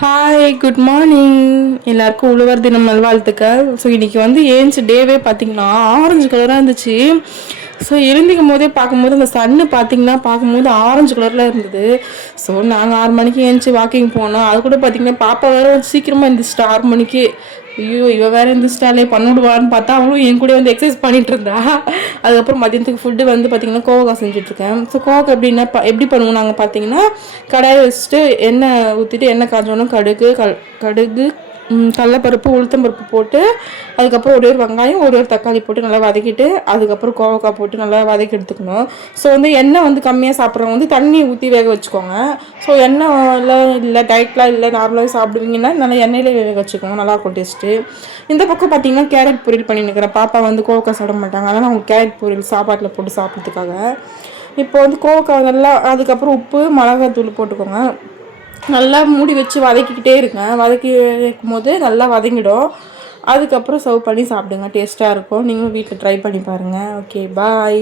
Hi good morning. எல்லாருக்கும் உழவர் தினம் நல்வாழ்த்துக்கள். ஸோ இன்றைக்கி வந்து ஏஞ்சி டேவே பார்த்திங்கன்னா ஆரஞ்சு கலராக இருந்துச்சு. ஸோ எழுந்திக்கும் போதே பார்க்கும்போது அந்த சன்னு பார்த்திங்கன்னா பார்க்கும்போது ஆரஞ்சு கலரில் இருந்தது. ஸோ நாங்கள் 6 மணிக்கு ஏஞ்சி வாக்கிங் போனோம். அது கூட பார்த்திங்கன்னா பாப்பா வேறு சீக்கிரமாக இருந்துச்சுட்டு 6 மணிக்கு. ஐயோ இவள் வேறு இருந்துச்சிட்டாலே பண்ணிவிடுவான்னு பார்த்தா அவளும் என் கூட வந்து எக்ஸசைஸ் பண்ணிகிட்டு இருந்தா. அதுக்கப்புறம் மதியத்துக்கு ஃபுட்டு வந்து பார்த்திங்கன்னா கோவக்காய் செஞ்சுட்ருக்கேன். ஸோ கோவக்காய் எப்படின்னா எப்படி பண்ணுவோம் நாங்கள் பார்த்திங்கன்னா கடாயை வச்சுட்டு எண்ணெய் ஊற்றிட்டு எண்ணெய் காஞ்சோன்னா கடுகு கடலப்பருப்பு உளுத்தம்பருப்பு போட்டு அதுக்கப்புறம் ஒரு வெங்காயம் ஒரு தக்காளி போட்டு நல்லா வதக்கிட்டு அதுக்கப்புறம் கோவக்காய் போட்டு நல்லா வதக்கி எடுத்துக்கணும். ஸோ வந்து எண்ணெய் வந்து கம்மியாக சாப்பிட்றவங்க வந்து தண்ணி ஊற்றி வேக வச்சுக்கோங்க. ஸோ எண்ணெய்லாம் இல்லை டயட்லாம் இல்லை நார்மலாக சாப்பிடுவீங்கன்னா நல்லா எண்ணெயிலே வேக வச்சுக்கோங்க, நல்லாயிருக்கும் டேஸ்ட்டு. இந்த பக்கம் பார்த்தீங்கன்னா கேரட் பொரியல் பண்ணின்னுக்கிறேன். பாப்பா வந்து கோவக்காய் சாப்பிட மாட்டாங்க, அதனால் அவங்க கேரட் பொரியல் சாப்பாட்டில் போட்டு சாப்பிட்றதுக்காக. இப்போ வந்து கோவக்காய் நல்லா அதுக்கப்புறம் உப்பு மிளகாத்தூள் போட்டுக்கோங்க. நல்லா மூடி வச்சு வதக்கிக்கிட்டே இருக்கேன். வதக்கி வைக்கும் போது நல்லா வதங்கிடும். அதுக்கப்புறம் சர்வ் பண்ணி சாப்பிடுங்க, டேஸ்ட்டாக இருக்கும். நீங்களும் வீட்டில் ட்ரை பண்ணி பாருங்கள். Okay bye.